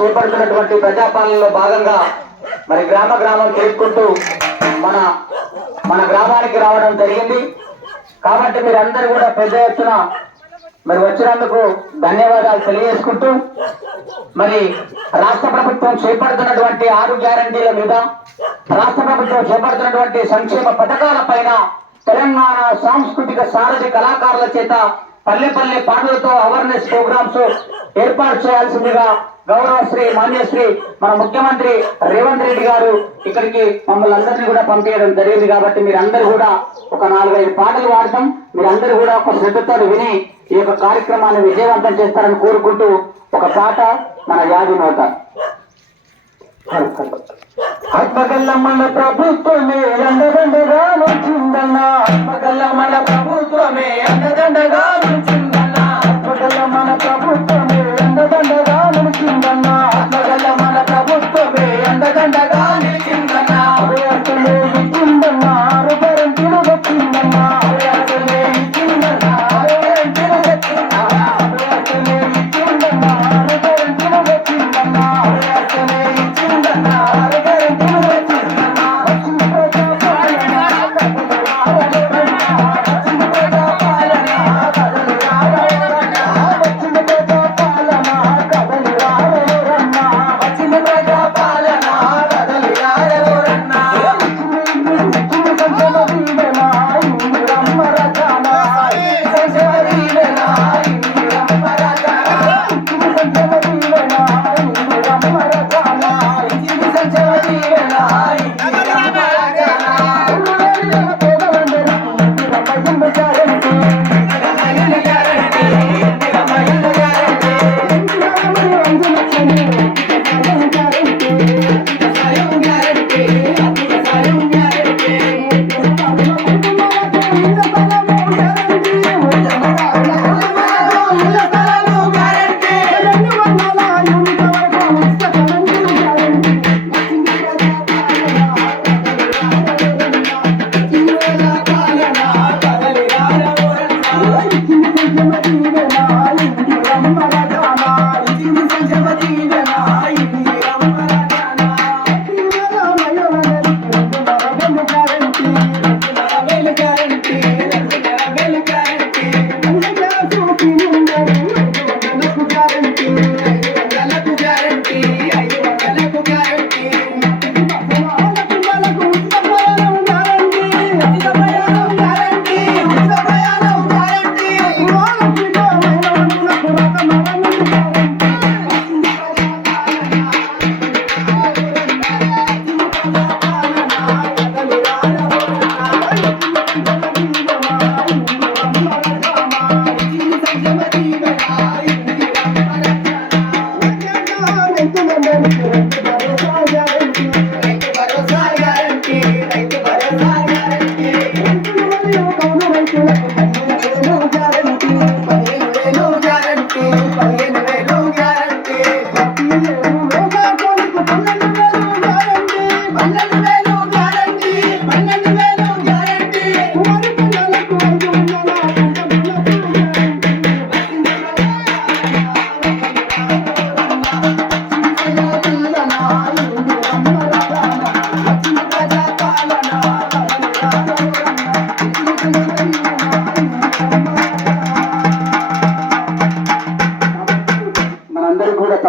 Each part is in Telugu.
చేపడుతున్నటువంటి ప్రజాపాలనలో భాగంగా మరి గ్రామ గ్రామం తిరుగుకుంటూ మన మన గ్రామానికి రావడం జరిగింది. కాబట్టి మీరందరూ కూడా పెద్ద ఎత్తున మరి వచ్చినందుకు ధన్యవాదాలు తెలియజేసుకుంటూ మరి రాష్ట్ర ప్రభుత్వం చేపడుతున్నటువంటి ఆరు గ్యారంటీల మీద రాష్ట్ర ప్రభుత్వం చేపడుతున్నటువంటి సంక్షేమ పథకాల పైన తెలంగాణ సాంస్కృతిక సారథి కళాకారుల చేత పల్లె పల్లె పాటలతో అవేర్నెస్ ప్రోగ్రామ్స్ ఏర్పాటు చేయాల్సిందిగా గౌరవ శ్రీ మాన్యశ్రీ మన ముఖ్యమంత్రి రేవంత్ రెడ్డి గారు ఇక్కడికి మమ్మల్ని అందరినీ కూడా పంపించడం జరిగింది కాబట్టి మీరందరూ కూడా ఒక నాలుగైదు పాటలు పాడటం మీరందరూ కూడా ఒక శ్రద్ధతో విని ఈ యొక్క కార్యక్రమాన్ని విజయవంతం చేస్తారని కోరుకుంటూ ఒక పాట మన యాది నోట ఆత్మగల్ల మన ప్రభుత్వమే అండదండగా వచ్చిందన్న ఆత్మగల్ల మన రైతు భరోసా గ్యారంటీ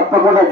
তত্ত্বাবধায়ক